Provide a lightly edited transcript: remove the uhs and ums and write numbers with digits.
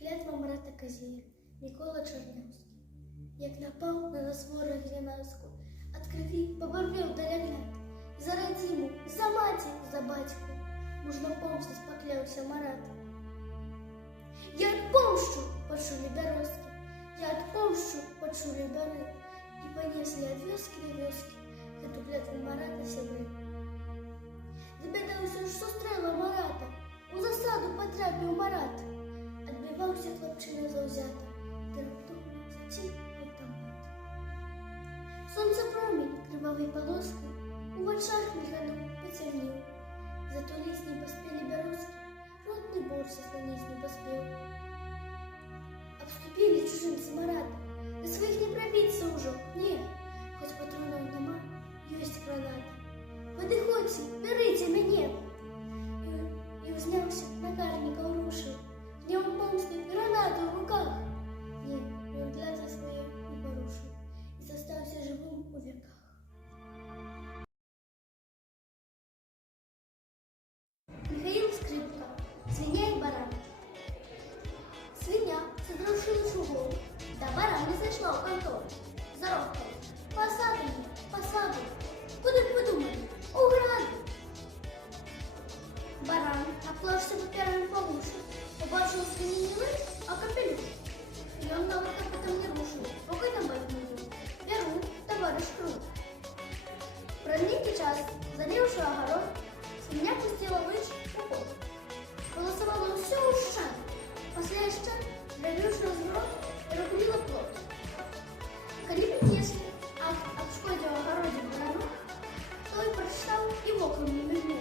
Клятва Марата Козія, Микола Чернявський. Як напав на нас ворог Грянавську, от крові поборвів далегляд, за родиму, за матір, за батьку, мужно помстить поклявся Марат. Я отпомщу, почули березки, я отпомщу, почули бары, и понесли от вёски до вёски эту клятву Марата сябры. Довідався, що стрела Марата, у засаду потрапив Марат. Отбивався хлопчина завзято, та раптом затік автомат. Сонце промінь кривавий полоски у очах мільганом потемнів. Зато ліс не поспели березки, ротный бор сослонить не поспел. Обступили чужинцы Марата, до своих не пробиться уже, нет, хоть патронов нема, есть граната. Подыходьте, берите меня! И узнявся, накарника урушив, днем помсти гранату в руках. Нет, он клятвы своей не порушил и зостався живым у веках. Михаил Скрипка. Свинья и баран. Свинья, согрушила шугу, да баран не зайшла в контору. Здоровкой. Посаду. Куди б подумали? У граду. Баран обклався паперами по уши, побачил свиньи не лыж, а капелюш. И он долго потом не рушил, рукой там возьму. Беру, товарищ Круг. Продлинный час, заливший огород, свинья пустила лыж в поход. Голосовала все ушами. После еще дробивший разворот и рубила плод. Коли принесли, а в шкоде в огороде барану, то и прочитал и в окна не мигнул.